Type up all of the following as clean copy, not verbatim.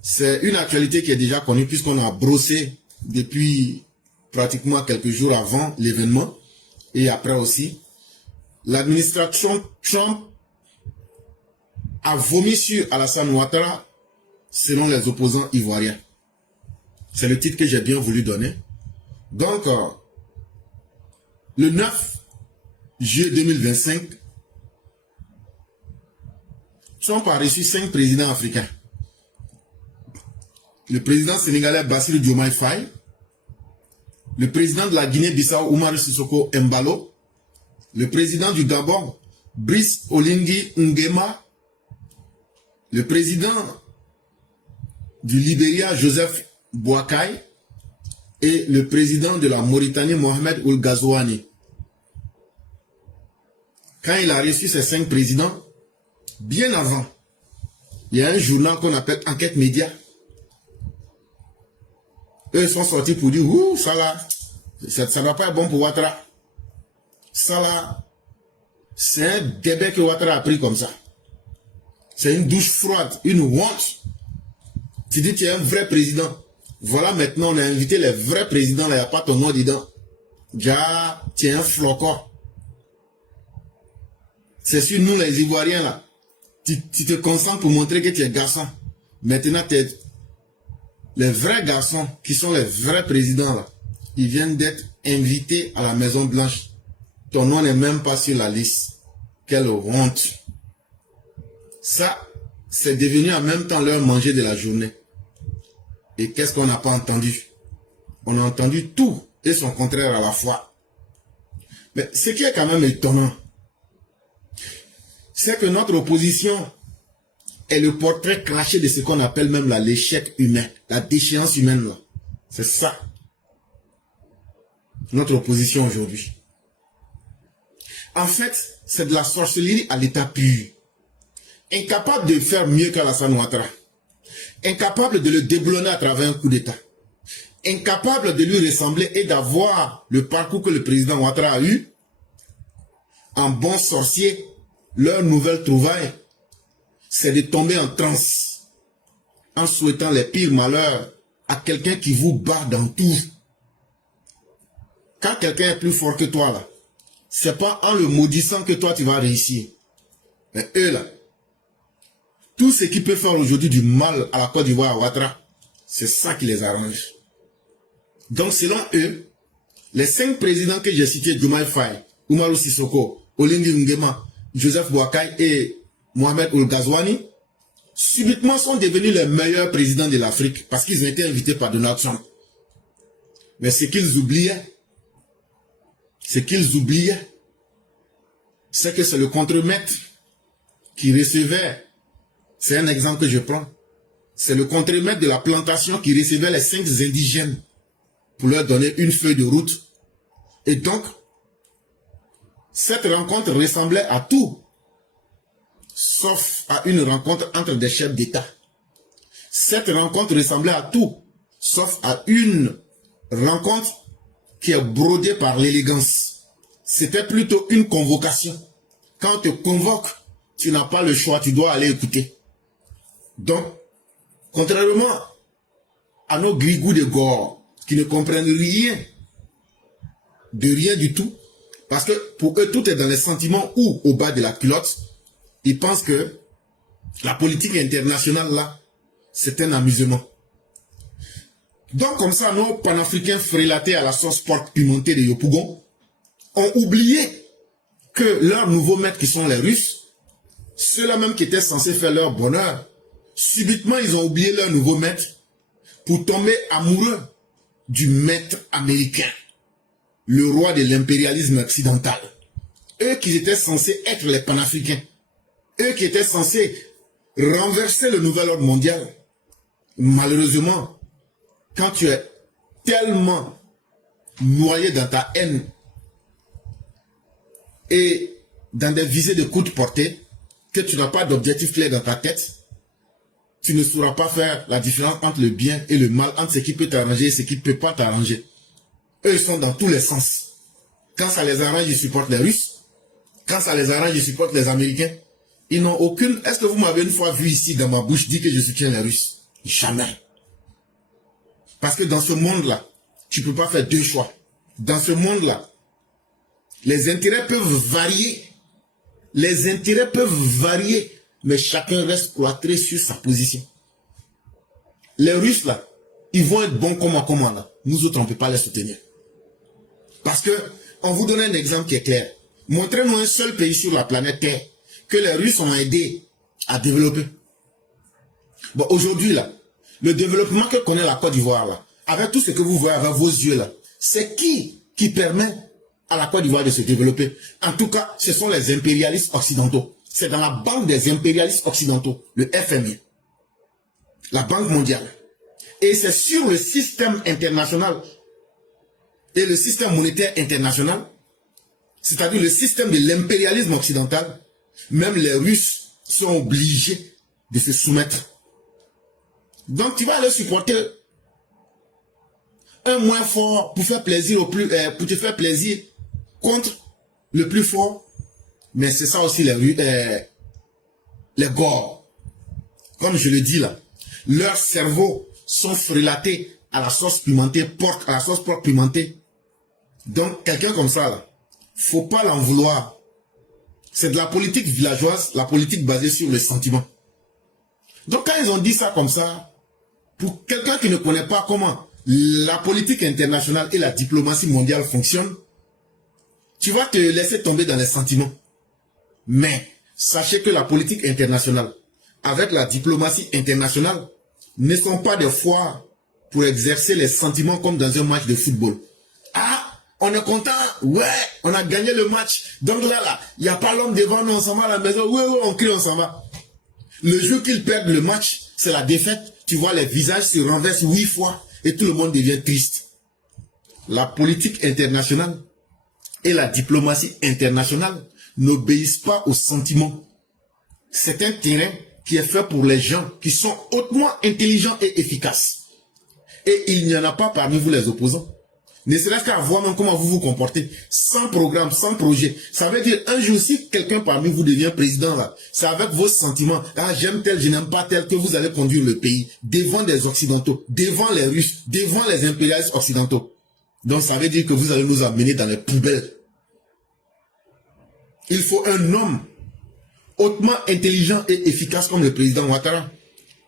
C'est une actualité qui est déjà connue puisqu'on a brossé depuis pratiquement quelques jours avant l'événement et après aussi. L'administration Trump a vomi sur Alassane Ouattara selon les opposants ivoiriens. C'est le titre que j'ai bien voulu donner. Donc, le 9 juillet 2025, Trump a reçu 5 présidents africains. Le président sénégalais Bassirou Diomaye Faye, le président de la Guinée-Bissau Oumarou Sissoko Embalo, le président du Gabon Brice Oligui Nguema, le président du Libéria Joseph Boakai et le président de la Mauritanie Mohamed Ould Ghazouani. Quand il a reçu ces 5 présidents, bien avant, il y a un journal qu'on appelle Enquête Média. Eux sont sortis pour dire, ouh, ça là, ça ne va pas être bon pour Ouattara. Ça là, c'est un débet que Ouattara a pris comme ça. C'est une douche froide, une honte. Tu dis, tu es un vrai président. Voilà, maintenant, on a invité les vrais présidents, là, il n'y a pas ton nom dedans. Déjà, tu es un flocon. C'est sur nous, les Ivoiriens, là. Tu te concentres pour montrer que tu es garçon. Maintenant, les vrais garçons, qui sont les vrais présidents, là, ils viennent d'être invités à la Maison Blanche. Ton nom n'est même pas sur la liste. Quelle honte. Ça, c'est devenu en même temps leur manger de la journée. Et qu'est-ce qu'on n'a pas entendu? On a entendu tout et son contraire à la fois. Mais ce qui est quand même étonnant, c'est que notre opposition est le portrait craché de ce qu'on appelle même l'échec humain, la déchéance humaine. C'est ça, notre opposition aujourd'hui. En fait, c'est de la sorcellerie à l'état pur. Incapable de faire mieux qu'Alassane Ouattara. Incapable de le déboulonner à travers un coup d'État. Incapable de lui ressembler et d'avoir le parcours que le président Ouattara a eu. En bon sorcier, leur nouvelle trouvaille, c'est de tomber en transe. En souhaitant les pires malheurs à quelqu'un qui vous bat dans tout. Quand quelqu'un est plus fort que toi, là, c'est pas en le maudissant que toi tu vas réussir. Mais eux là, tout ce qui peut faire aujourd'hui du mal à la Côte d'Ivoire, à Ouattara, c'est ça qui les arrange. Donc selon eux, les 5 présidents que j'ai cités, Diomaye Faye, Oumarou Sissoko, Oligui Nguema, Joseph Boakai et Mohamed Ould Ghazouani, subitement sont devenus les meilleurs présidents de l'Afrique parce qu'ils ont été invités par Donald Trump. Mais ce qu'ils oubliaient, c'est que c'est le contremaître qui recevait, c'est un exemple que je prends, c'est le contremaître de la plantation qui recevait les 5 indigènes pour leur donner une feuille de route. Et donc, cette rencontre ressemblait à tout, sauf à une rencontre entre des chefs d'État. Cette rencontre ressemblait à tout, sauf à une rencontre qui est brodée par l'élégance. C'était plutôt une convocation. Quand on te convoque, tu n'as pas le choix, tu dois aller écouter. Donc, contrairement à nos grigous de gore, qui ne comprennent rien, de rien du tout, parce que pour eux, tout est dans les sentiments ou au bas de la culotte, ils pensent que la politique internationale, là, c'est un amusement. Donc, comme ça, nos panafricains frélatés à la sauce pork pimentée de Yopougon ont oublié que leurs nouveaux maîtres, qui sont les Russes, ceux-là même qui étaient censés faire leur bonheur, subitement, ils ont oublié leur nouveau maître pour tomber amoureux du maître américain, le roi de l'impérialisme occidental. Eux qui étaient censés être les panafricains, eux qui étaient censés renverser le nouvel ordre mondial. Malheureusement, quand tu es tellement noyé dans ta haine et dans des visées de coups de portée, que tu n'as pas d'objectif clair dans ta tête, tu ne sauras pas faire la différence entre le bien et le mal, entre ce qui peut t'arranger et ce qui ne peut pas t'arranger. Eux, ils sont dans tous les sens. Quand ça les arrange, ils supportent les Russes. Quand ça les arrange, ils supportent les Américains. Ils n'ont aucune... Est-ce que vous m'avez une fois vu ici dans ma bouche dire que je soutiens les Russes? Jamais. Parce que dans ce monde-là, tu ne peux pas faire deux choix. Dans ce monde-là, les intérêts peuvent varier. Les intérêts peuvent varier, mais chacun reste cloîtré sur sa position. Les Russes, là, ils vont être bons comme en commandant. Nous autres, on ne peut pas les soutenir. Parce que, on vous donne un exemple qui est clair. Montrez-moi un seul pays sur la planète Terre que les Russes ont aidé à développer. Bon, aujourd'hui, là, le développement que connaît la Côte d'Ivoire, là, avec tout ce que vous voyez avec vos yeux, là, c'est qui permet à la Côte d'Ivoire de se développer? En tout cas, ce sont les impérialistes occidentaux. C'est dans la banque des impérialistes occidentaux, le FMI, la Banque mondiale. Et c'est sur le système international et le système monétaire international, c'est-à-dire le système de l'impérialisme occidental, même les Russes sont obligés de se soumettre. Donc tu vas aller supporter un moins fort pour faire plaisir pour te faire plaisir contre le plus fort. Mais c'est ça aussi les Gors. Comme je le dis là, leurs cerveaux sont frelatés à la sauce pimentée, à la sauce propre pimentée. Donc quelqu'un comme ça là, faut pas l'en vouloir. C'est de la politique villageoise, la politique basée sur le sentiment. Donc quand ils ont dit ça comme ça, pour quelqu'un qui ne connaît pas comment la politique internationale et la diplomatie mondiale fonctionnent, tu vas te laisser tomber dans les sentiments. Mais sachez que la politique internationale, avec la diplomatie internationale, ne sont pas des foires pour exercer les sentiments comme dans un match de football. Ah, on est content, ouais, on a gagné le match. Donc là, il n'y a pas l'homme devant nous, on s'en va à la maison, ouais, on crie, on s'en va. Le jour qu'ils perdent le match, c'est la défaite. Tu vois, les visages se renversent 8 fois et tout le monde devient triste. La politique internationale et la diplomatie internationale n'obéissent pas aux sentiments. C'est un terrain qui est fait pour les gens qui sont hautement intelligents et efficaces. Et il n'y en a pas parmi vous les opposants. Ne serait-ce qu'à voir même comment vous vous comportez, sans programme, sans projet. Ça veut dire, un jour, si quelqu'un parmi vous devient président, là, c'est avec vos sentiments, ah, j'aime tel, je n'aime pas tel, que vous allez conduire le pays, devant des Occidentaux, devant les Russes, devant les impérialistes occidentaux. Donc, ça veut dire que vous allez nous amener dans les poubelles. Il faut un homme hautement intelligent et efficace comme le président Ouattara,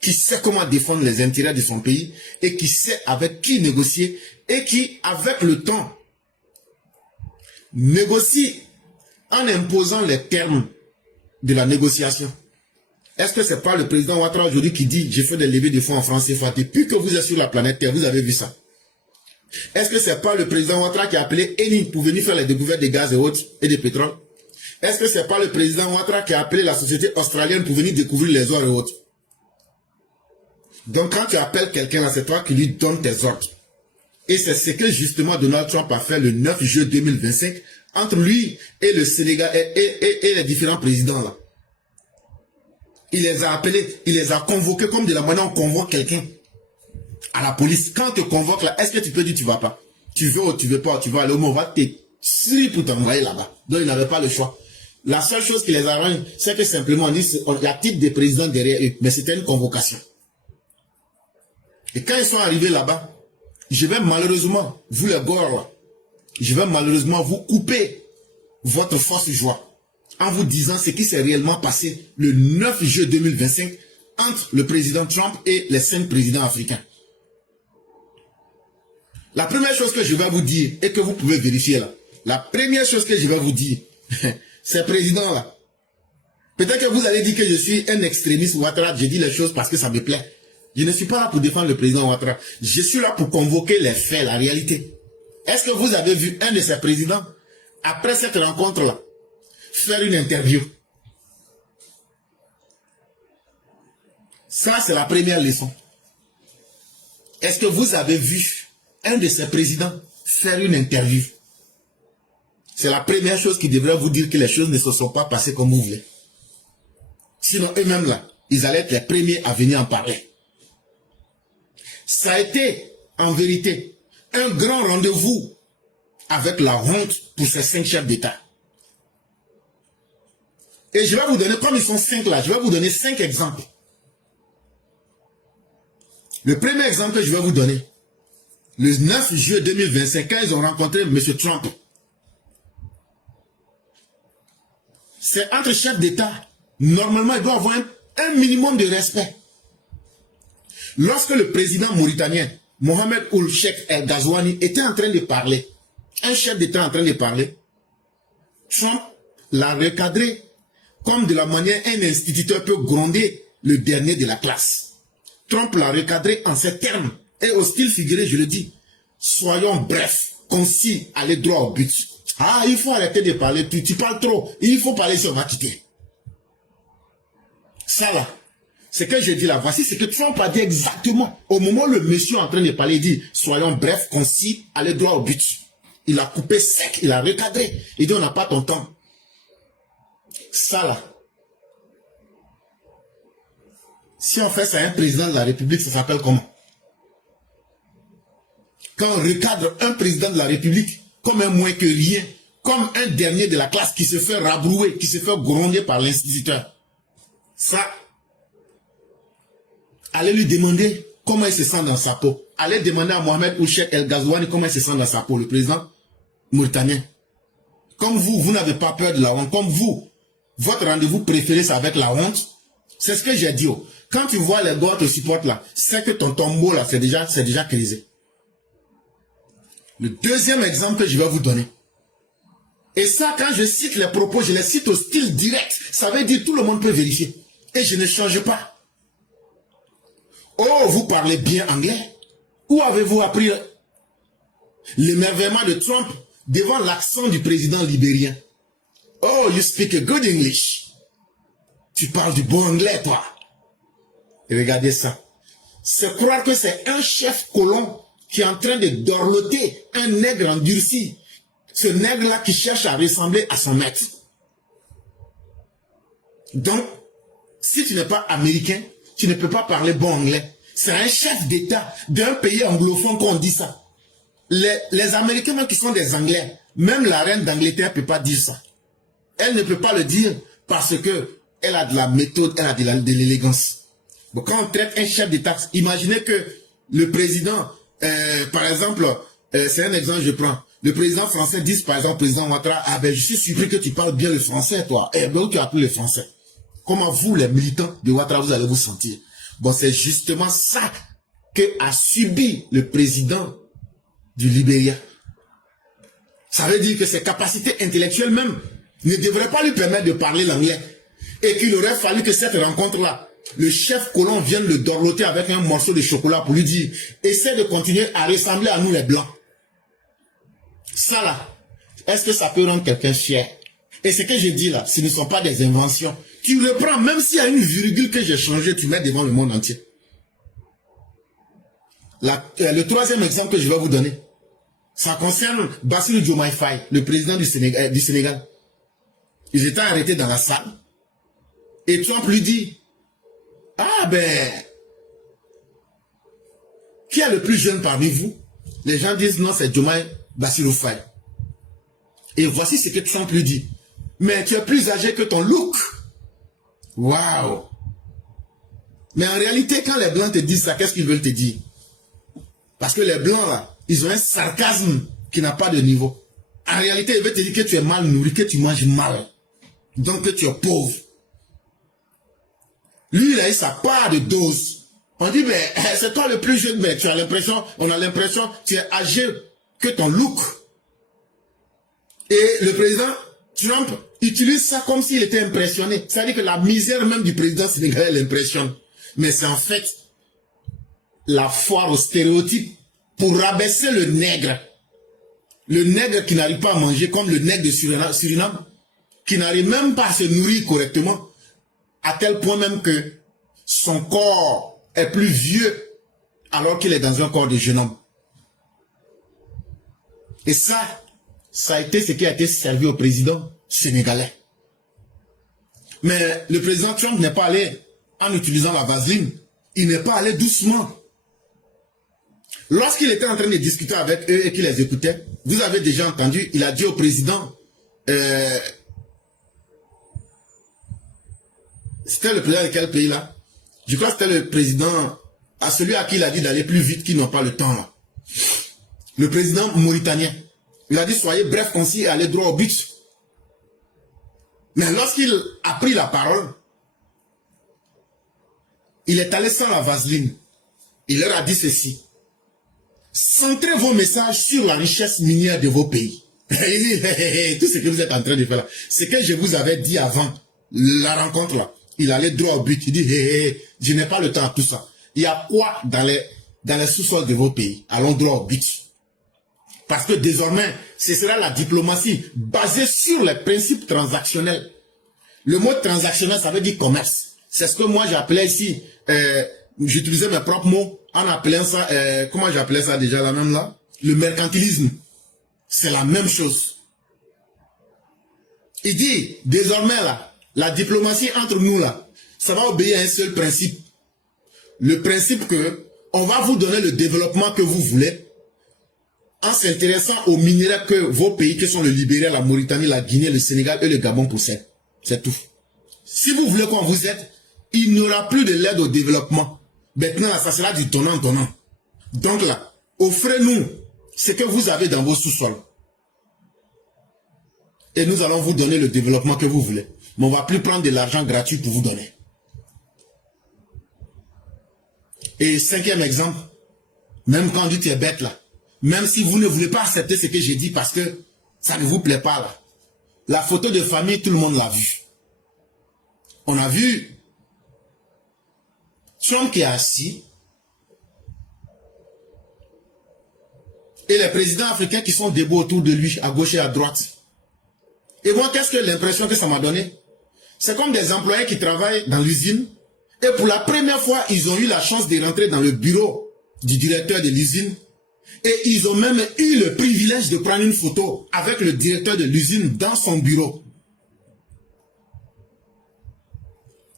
qui sait comment défendre les intérêts de son pays et qui sait avec qui négocier et qui, avec le temps, négocie en imposant les termes de la négociation. Est-ce que c'est pas le président Ouattara aujourd'hui qui dit « j'ai fait des levées de fonds en France CFA » depuis que vous êtes sur la planète Terre, vous avez vu ça? Est-ce que c'est pas le président Ouattara qui a appelé Eni pour venir faire les découvertes de gaz et autres et de pétrole? Est-ce que c'est pas le président Ouattara qui a appelé la société australienne pour venir découvrir les ors et autres? Donc quand tu appelles quelqu'un là, c'est toi qui lui donnes tes ordres. Et c'est ce que justement Donald Trump a fait le 9 juillet 2025 entre lui et le Sénégal et les différents présidents là. Il les a appelés, il les a convoqués comme de la manière on convoque quelqu'un à la police. Quand on te convoque là, est-ce que tu peux dire tu vas pas? Tu veux ou tu veux pas, tu vas aller au moment, on va te tirer pour t'envoyer là-bas. Donc il n'avait pas le choix. La seule chose qui les arrange, c'est que simplement on dit, il y a titre de président derrière eux, mais c'était une convocation. Et quand ils sont arrivés là-bas, je vais malheureusement, vous les Gors, je vais malheureusement vous couper votre force joie en vous disant ce qui s'est réellement passé le 9 juillet 2025 entre le président Trump et les 5 présidents africains. La première chose que je vais vous dire et que vous pouvez vérifier là, la première chose que je vais vous dire, ces présidents-là, peut-être que vous allez dire que je suis un extrémiste Ouattara, je dis les choses parce que ça me plaît. Je ne suis pas là pour défendre le président Ouattara. Je suis là pour convoquer les faits, la réalité. Est-ce que vous avez vu un de ces présidents, après cette rencontre-là, faire une interview? Ça, c'est la première leçon. Est-ce que vous avez vu un de ces présidents faire une interview? C'est la première chose qui devrait vous dire que les choses ne se sont pas passées comme vous voulez. Sinon, eux-mêmes là, ils allaient être les premiers à venir en parler. Ça a été, en vérité, un grand rendez-vous avec la honte pour ces 5 chefs d'État. Et je vais vous donner, comme ils sont 5 là, je vais vous donner 5 exemples. Le premier exemple que je vais vous donner, le 9 juillet 2025, quand ils ont rencontré M. Trump, c'est entre chefs d'État. Normalement, il doit avoir un minimum de respect. Lorsque le président mauritanien, Mohamed Ould Cheikh El Ghazouani, était en train de parler, un chef d'État en train de parler, Trump l'a recadré comme de la manière un instituteur peut gronder le dernier de la classe. Trump l'a recadré en ces termes, et au style figuré, je le dis, soyons brefs, concis, aller droit au but. Ah, il faut arrêter de parler, tu parles trop, il faut parler, si on va quitter. Ça là, ce que je dis là, voici ce que Trump a dit exactement. Au moment où le monsieur est en train de parler, il dit, soyons brefs, concis, aller droit au but. Il a coupé sec, il a recadré. Il dit, on n'a pas ton temps. Ça là, si on fait ça à un président de la République, ça s'appelle comment? Quand on recadre un président de la République comme un moins que rien, comme un dernier de la classe qui se fait rabrouer, qui se fait gronder par l'instituteur. Ça, allez lui demander comment il se sent dans sa peau. Allez demander à Mohamed Ould Cheikh El Ghazouani comment il se sent dans sa peau, le président mauritanien. Comme vous n'avez pas peur de la honte. Comme vous, votre rendez-vous préféré, c'est avec la honte. C'est ce que j'ai dit. Quand tu vois les gars te supportent là, c'est que ton tombeau là, c'est déjà crisé. Le deuxième exemple que je vais vous donner. Et ça, quand je cite les propos, je les cite au style direct. Ça veut dire tout le monde peut vérifier. Et je ne change pas. Oh, vous parlez bien anglais? Où avez-vous appris l'émerveillement de Trump devant l'accent du président libérien? Oh, you speak a good English. Tu parles du bon anglais, toi. Et regardez ça. C'est croire que c'est un chef colon qui est en train de dorloter un nègre endurci. Ce nègre-là qui cherche à ressembler à son maître. Donc, si tu n'es pas américain, tu ne peux pas parler bon anglais. C'est un chef d'État d'un pays anglophone qu'on dit ça. Les Américains même qui sont des Anglais, même la reine d'Angleterre ne peut pas dire ça. Elle ne peut pas le dire parce que elle a de la méthode, elle a de l'élégance. Bon, quand on traite un chef d'État, imaginez que le président, par exemple, c'est un exemple que je prends. Le président français dit par exemple, président Ouattara, ah ben je suis surpris que tu parles bien le français, toi. Eh ben où tu as appris le français? Comment vous, les militants de Ouattara, vous allez vous sentir? Bon, c'est justement ça que a subi le président du Libéria. Ça veut dire que ses capacités intellectuelles même ne devraient pas lui permettre de parler l'anglais. Et qu'il aurait fallu que cette rencontre-là, le chef colon vienne le dorloter avec un morceau de chocolat pour lui dire, essaie de continuer à ressembler à nous les blancs. Ça là, est-ce que ça peut rendre quelqu'un fier? Et ce que je dis là, ce ne sont pas des inventions. Tu le prends, même s'il y a une virgule que j'ai changée, tu mets devant le monde entier. Le troisième exemple que je vais vous donner, ça concerne Bassirou Diomaye Faye, le président du Sénégal. Ils étaient arrêtés dans la salle. Et Trump lui dit, ah ben, qui est le plus jeune parmi vous? Les gens disent, non, c'est Diomaye Bassirou Faye. Et voici ce que Trump lui dit. Mais tu es plus âgé que ton look. Waouh! Mais en réalité, quand les Blancs te disent ça, qu'est-ce qu'ils veulent te dire? Parce que les Blancs, là, ils ont un sarcasme qui n'a pas de niveau. En réalité, ils veulent te dire que tu es mal nourri, que tu manges mal. Donc que tu es pauvre. Lui, il a eu sa part de dose. On dit, mais c'est toi le plus jeune, mais tu as l'impression, on a l'impression, tu es âgé que ton look. Et le président Trump utilise ça comme s'il était impressionné. C'est-à-dire que la misère même du président sénégalais l'impressionne. Mais c'est en fait la foire aux stéréotypes pour rabaisser le nègre. Le nègre qui n'arrive pas à manger comme le nègre de Suriname, qui n'arrive même pas à se nourrir correctement, à tel point même que son corps est plus vieux alors qu'il est dans un corps de jeune homme. Et ça a été ce qui a été servi au président sénégalais. Mais le président Trump n'est pas allé en utilisant la vaseline. Il n'est pas allé doucement. Lorsqu'il était en train de discuter avec eux et qu'il les écoutait, vous avez déjà entendu, il a dit au président, c'était le président de quel pays là? Je crois que c'était le président à celui à qui il a dit d'aller plus vite, qui n'ont pas le temps là. Le président mauritanien, il a dit soyez bref, concis et allez droit au but. Mais lorsqu'il a pris la parole, il est allé sans la vaseline. Il leur a dit ceci. Centrez vos messages sur la richesse minière de vos pays. Il dit, tout ce que vous êtes en train de faire là, c'est que je vous avais dit avant la rencontre là. Il allait droit au but. Il dit, je n'ai pas le temps à tout ça. Il y a quoi dans les sous-sols de vos pays? Allons droit au but. Parce que désormais, ce sera la diplomatie basée sur les principes transactionnels. Le mot transactionnel, ça veut dire commerce. C'est ce que moi j'appelais ici, j'utilisais mes propres mots en appelant ça, comment j'appelais ça déjà la même là? Le mercantilisme. C'est la même chose. Il dit, désormais là, la diplomatie entre nous là, ça va obéir à un seul principe. Le principe que on va vous donner le développement que vous voulez en s'intéressant aux minéraux que vos pays, que sont le Libéria, la Mauritanie, la Guinée, le Sénégal et le Gabon possèdent. C'est tout. Si vous voulez qu'on vous aide, il n'y aura plus de l'aide au développement. Maintenant, ça sera du tonnant-tonnant. Donc là, offrez-nous ce que vous avez dans vos sous-sols. Et nous allons vous donner le développement que vous voulez. Mais on ne va plus prendre de l'argent gratuit pour vous donner. Et cinquième exemple, même quand on dit tu es bête là, même si vous ne voulez pas accepter ce que j'ai dit parce que ça ne vous plaît pas là, la photo de famille, tout le monde l'a vu. On a vu Trump qui est assis et les présidents africains qui sont debout autour de lui, à gauche et à droite. Et moi, qu'est-ce que l'impression que ça m'a donné? C'est comme des employés qui travaillent dans l'usine et pour la première fois, ils ont eu la chance de rentrer dans le bureau du directeur de l'usine et ils ont même eu le privilège de prendre une photo avec le directeur de l'usine dans son bureau.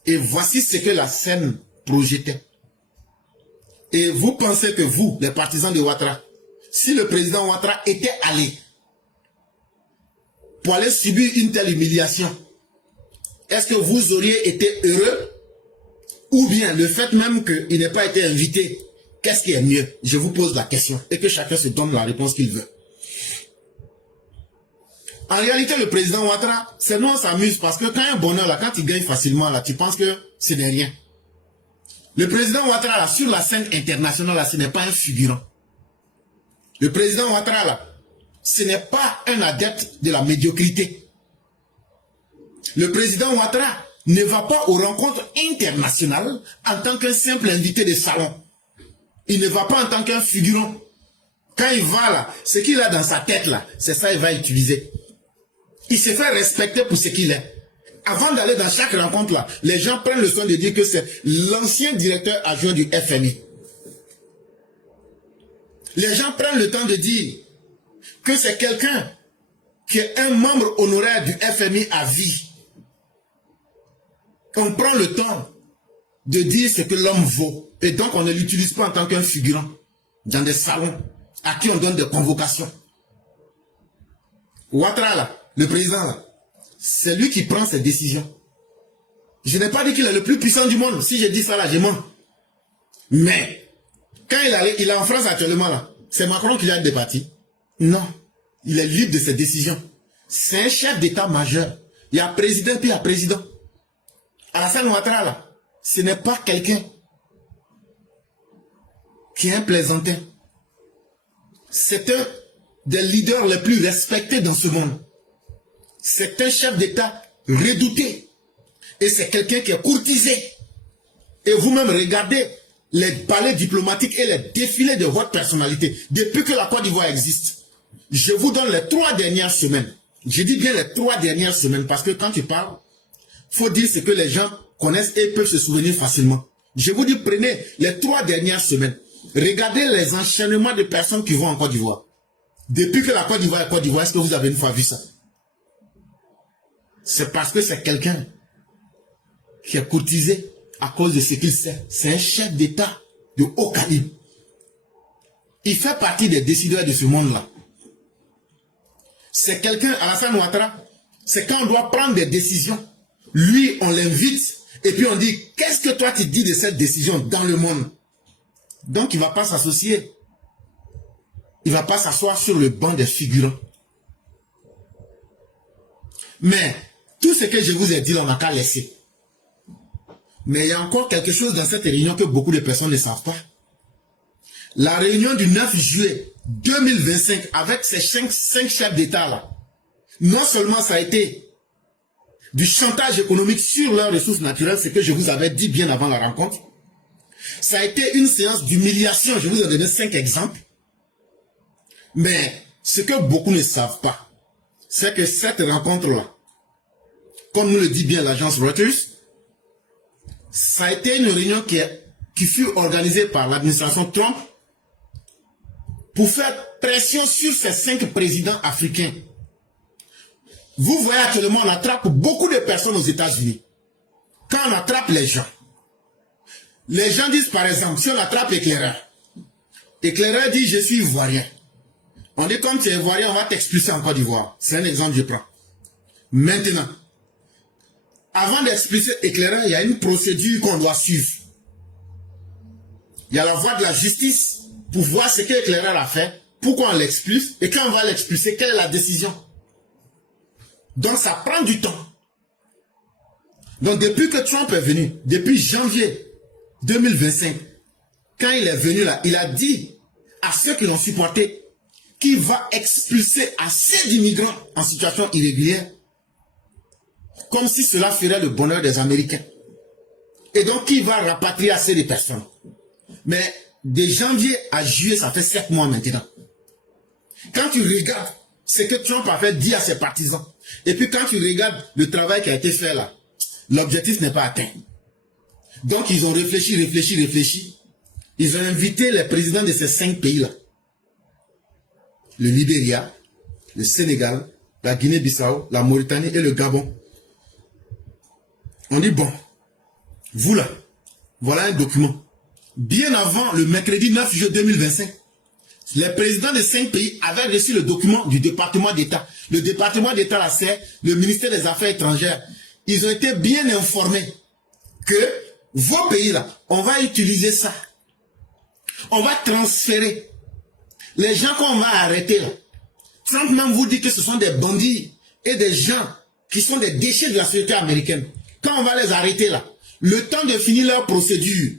Et voici ce que la scène projetait. Et vous pensez que vous, les partisans de Ouattara, si le président Ouattara était allé pour aller subir une telle humiliation, est-ce que vous auriez été heureux? Ou bien le fait même qu'il n'ait pas été invité, qu'est-ce qui est mieux? Je vous pose la question et que chacun se donne la réponse qu'il veut. En réalité, le président Ouattara, c'est nous on s'amuse parce que quand il y a un bonheur là, quand il gagne facilement là, tu penses que ce n'est rien. Le président Ouattara là, sur la scène internationale là, ce n'est pas un figurant. Le président Ouattara là, ce n'est pas un adepte de la médiocrité. Le président Ouattara ne va pas aux rencontres internationales en tant qu'un simple invité de salon. Il ne va pas en tant qu'un figurant. Quand il va là, ce qu'il a dans sa tête là, c'est ça qu'il va utiliser. Il se fait respecter pour ce qu'il est. Avant d'aller dans chaque rencontre là, les gens prennent le soin de dire que c'est l'ancien directeur adjoint du FMI. Les gens prennent le temps de dire que c'est quelqu'un qui est un membre honoraire du FMI à vie. On prend le temps de dire ce que l'homme vaut. Et donc on ne l'utilise pas en tant qu'un figurant dans des salons à qui on donne des convocations. Ouattara là, le président là, c'est lui qui prend ses décisions. Je n'ai pas dit qu'il est le plus puissant du monde. Si je dis ça là, je mens. Mais, quand il est en France actuellement là, c'est Macron qui l'a débattu. Non, il est libre de ses décisions. C'est un chef d'état majeur. Il y a président puis il y a président. Alassane Ouattara là, ce n'est pas quelqu'un qui est un plaisantin. C'est un des leaders les plus respectés dans ce monde. C'est un chef d'État redouté. Et c'est quelqu'un qui est courtisé. Et vous-même regardez les palais diplomatiques et les défilés de votre personnalité. Depuis que la Côte d'Ivoire existe, je vous donne les 3 dernières semaines. Je dis bien les 3 dernières semaines parce que quand tu parles, il faut dire ce que les gens connaissent et peuvent se souvenir facilement. Je vous dis, prenez les 3 dernières semaines. Regardez les enchaînements de personnes qui vont en Côte d'Ivoire. Depuis que la Côte d'Ivoire est Côte d'Ivoire, est-ce que vous avez une fois vu ça? C'est parce que c'est quelqu'un qui est courtisé à cause de ce qu'il sait. C'est un chef d'État de haut calibre. Il fait partie des décideurs de ce monde-là. C'est quelqu'un, Alassane Ouattara, c'est quand on doit prendre des décisions. Lui, on l'invite et puis on dit, qu'est-ce que toi tu dis de cette décision dans le monde? Donc, il ne va pas s'associer. Il ne va pas s'asseoir sur le banc des figurants. Mais, tout ce que je vous ai dit, on n'a qu'à laisser. Mais il y a encore quelque chose dans cette réunion que beaucoup de personnes ne savent pas. La réunion du 9 juillet 2025 avec ces cinq chefs d'État là, non seulement ça a été du chantage économique sur leurs ressources naturelles, ce que je vous avais dit bien avant la rencontre, ça a été une séance d'humiliation, je vous ai donné 5 exemples. Mais ce que beaucoup ne savent pas, c'est que cette rencontre-là, comme nous le dit bien l'agence Reuters, ça a été une réunion qui fut organisée par l'administration Trump pour faire pression sur ces 5 présidents africains. Vous voyez actuellement, on attrape beaucoup de personnes aux États-Unis. Quand on attrape les gens disent par exemple, si on attrape l'éclaireur, l'éclaireur dit je suis ivoirien. On dit comme tu es ivoirien, on va t'expulser en Côte d'Ivoire. C'est un exemple que je prends. Maintenant, avant d'expulser l'éclaireur, il y a une procédure qu'on doit suivre. Il y a la voie de la justice pour voir ce que l'éclaireur a fait, pourquoi on l'expulse, et quand on va l'expulser, quelle est la décision. Donc ça prend du temps. Donc depuis que Trump est venu, depuis janvier 2025, quand il est venu là, il a dit à ceux qui l'ont supporté qu'il va expulser assez d'immigrants en situation irrégulière, comme si cela ferait le bonheur des Américains. Et donc il va rapatrier assez de personnes. Mais de janvier à juillet, ça fait 7 mois maintenant. Quand tu regardes ce que Trump a fait dire à ses partisans, et puis quand tu regardes le travail qui a été fait là, l'objectif n'est pas atteint. Donc ils ont réfléchi. Ils ont invité les présidents de ces 5 pays-là. Le Libéria, le Sénégal, la Guinée-Bissau, la Mauritanie et le Gabon. On dit bon, vous là, voilà un document. Bien avant le mercredi 9 juillet 2025, les présidents de 5 pays avaient reçu le document du département d'État. Le département d'État, là, c'est le ministère des Affaires étrangères. Ils ont été bien informés que vos pays, là, on va utiliser ça. On va transférer. Les gens qu'on va arrêter, là, Trump même vous dit que ce sont des bandits et des gens qui sont des déchets de la société américaine. Quand on va les arrêter, là, le temps de finir leur procédure,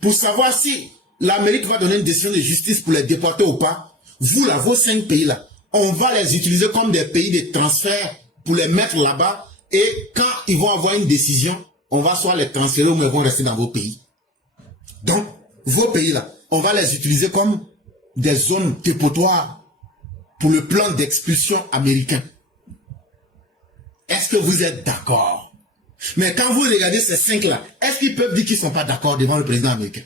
pour savoir si l'Amérique va donner une décision de justice pour les déporter ou pas, vous là, vos 5 pays là, on va les utiliser comme des pays de transfert pour les mettre là-bas, et quand ils vont avoir une décision, on va soit les transférer ou ils vont rester dans vos pays. Donc, vos pays là, on va les utiliser comme des zones dépotoirs pour le plan d'expulsion américain. Est-ce que vous êtes d'accord? Mais quand vous regardez ces 5 là, est-ce qu'ils peuvent dire qu'ils ne sont pas d'accord devant le président américain?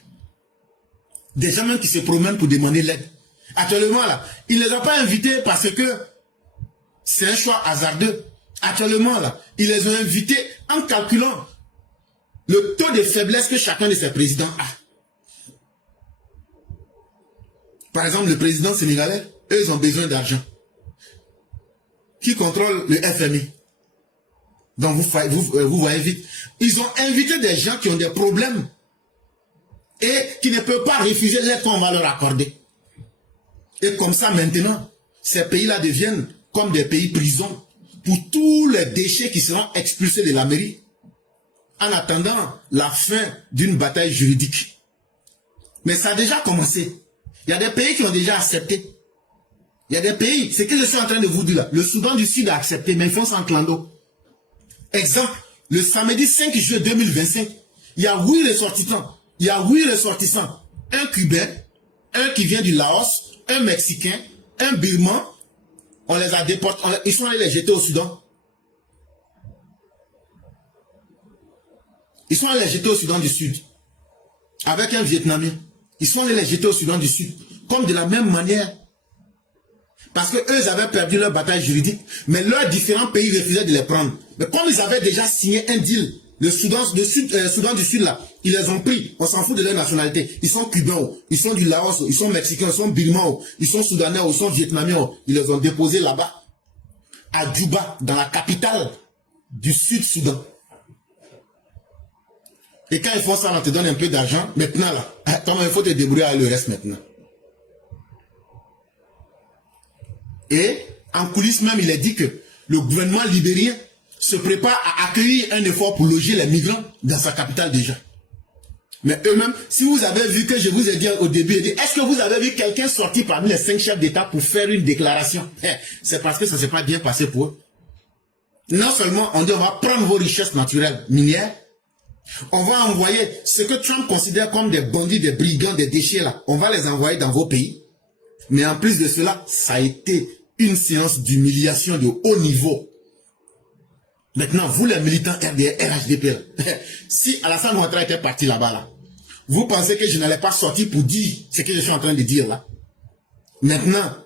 Des gens même qui se promènent pour demander l'aide. Actuellement là, il ne les a pas invités parce que c'est un choix hasardeux. Actuellement là, ils les ont invités en calculant le taux de faiblesse que chacun de ces présidents a. Par exemple, le président sénégalais, eux, ils ont besoin d'argent. Qui contrôle le FMI? Donc vous voyez vite. Ils ont invité des gens qui ont des problèmes et qui ne peuvent pas refuser l'aide qu'on va leur accorder. Et comme ça maintenant, ces pays-là deviennent comme des pays prisons pour tous les déchets qui seront expulsés de l'Amérique en attendant la fin d'une bataille juridique. Mais ça a déjà commencé. Il y a des pays qui ont déjà accepté. Il y a des pays, c'est ce que je suis en train de vous dire là. Le Soudan du Sud a accepté, mais ils font sans clando. Exemple, le samedi 5 juillet 2025, il y a 8 ressortissants. Il y a 8 ressortissants. Un Cubain, un qui vient du Laos, un Mexicain, un Birman. On les a déportés, ils sont allés les jeter au Soudan. Ils sont allés les jeter au Soudan du Sud. Avec un Vietnamien. Ils sont allés les jeter au Soudan du Sud. Comme de la même manière. Parce que eux avaient perdu leur bataille juridique, mais leurs différents pays refusaient de les prendre. Mais comme ils avaient déjà signé un deal, le Soudan du Sud là, ils les ont pris. On s'en fout de leur nationalité. Ils sont cubains, ils sont du Laos, ils sont mexicains, ils sont birmans, ils sont soudanais, ils sont vietnamiens. Ils les ont déposés là-bas, à Djouba, dans la capitale du Sud-Soudan. Et quand ils font ça, on te donne un peu d'argent. Maintenant, là, il faut te débrouiller avec le reste maintenant. Et en coulisses même, il est dit que le gouvernement libérien se prépare à accueillir un effort pour loger les migrants dans sa capitale déjà. Mais eux-mêmes, si vous avez vu que je vous ai dit au début, est-ce que vous avez vu quelqu'un sortir parmi les 5 chefs d'État pour faire une déclaration? C'est parce que ça ne s'est pas bien passé pour eux. Non seulement on dit on va prendre vos richesses naturelles minières, on va envoyer ce que Trump considère comme des bandits, des brigands, des déchets là, on va les envoyer dans vos pays. Mais en plus de cela, ça a été une séance d'humiliation de haut niveau. Maintenant, vous les militants RDR, RHDP, si Alassane Ouattara était parti là-bas, là, vous pensez que je n'allais pas sortir pour dire ce que je suis en train de dire là? Maintenant,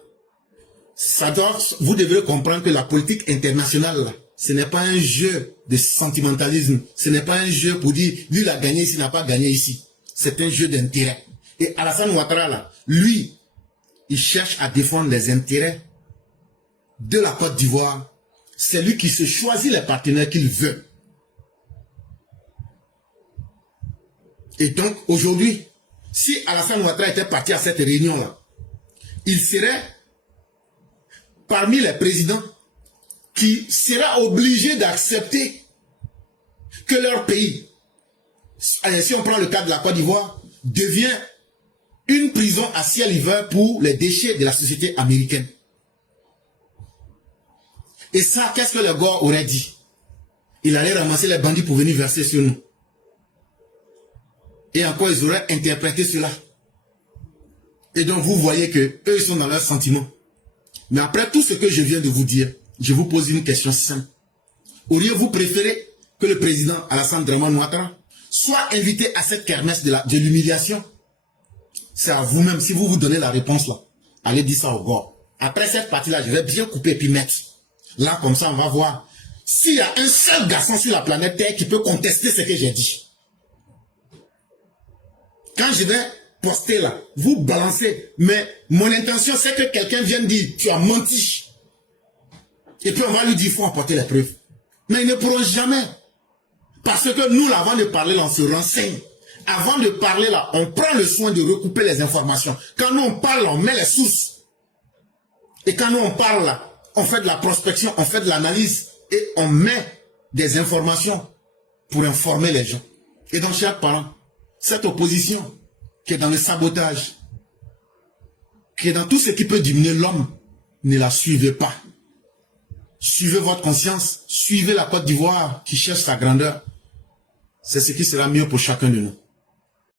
vous devrez comprendre que la politique internationale, là, ce n'est pas un jeu de sentimentalisme. Ce n'est pas un jeu pour dire, lui il a gagné ici, il n'a pas gagné ici. C'est un jeu d'intérêt. Et Alassane Ouattara, là, lui, il cherche à défendre les intérêts de la Côte d'Ivoire. C'est lui qui se choisit les partenaires qu'il veut. Et donc, aujourd'hui, si Alassane Ouattara était parti à cette réunion-là, il serait parmi les présidents qui sera obligé d'accepter que leur pays, si on prend le cas de la Côte d'Ivoire, devient une prison à ciel ouvert pour les déchets de la société américaine. Et ça, qu'est-ce que le gars aurait dit? Il allait ramasser les bandits pour venir verser sur nous. Et encore, ils auraient interprété cela. Et donc, vous voyez que eux, ils sont dans leurs sentiments. Mais après tout ce que je viens de vous dire, je vous pose une question simple. Auriez-vous préféré que le président Alassane Draman Ouattara soit invité à cette kermesse de l'humiliation? C'est à vous-même. Si vous vous donnez la réponse là, allez dire ça au gars. Après cette partie-là, je vais bien couper et puis mettre. Là, comme ça, on va voir s'il y a un seul garçon sur la planète Terre qui peut contester ce que j'ai dit. Quand je vais poster là, vous balancez. Mais mon intention, c'est que quelqu'un vienne dire, tu as menti. Et puis on va lui dire, il faut apporter les preuves. Mais ils ne pourront jamais. Parce que nous, là, avant de parler, là, on se renseigne. Avant de parler, là, on prend le soin de recouper les informations. Quand nous, on parle, là, on met les sources. Et quand nous, on parle, là, on fait de la prospection, on fait de l'analyse. Et on met des informations pour informer les gens. Et donc, chers parents, cette opposition qui est dans le sabotage, qui est dans tout ce qui peut diminuer l'homme, ne la suivez pas. Suivez votre conscience, suivez la Côte d'Ivoire qui cherche sa grandeur. C'est ce qui sera mieux pour chacun de nous.